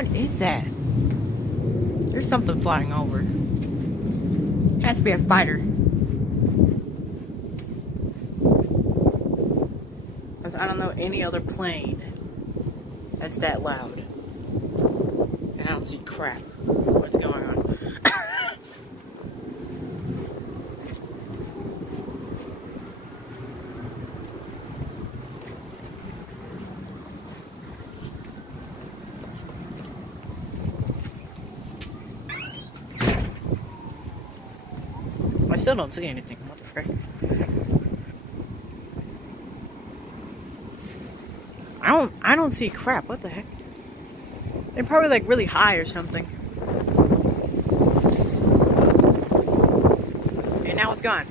What is that? There's something flying over. It has to be a fighter. Because I don't know any other plane that's that loud. And I don't see crap. What's going on? I still don't see anything. What the frick? I don't see crap. What the heck? They're probably like really high or something. And now it's gone.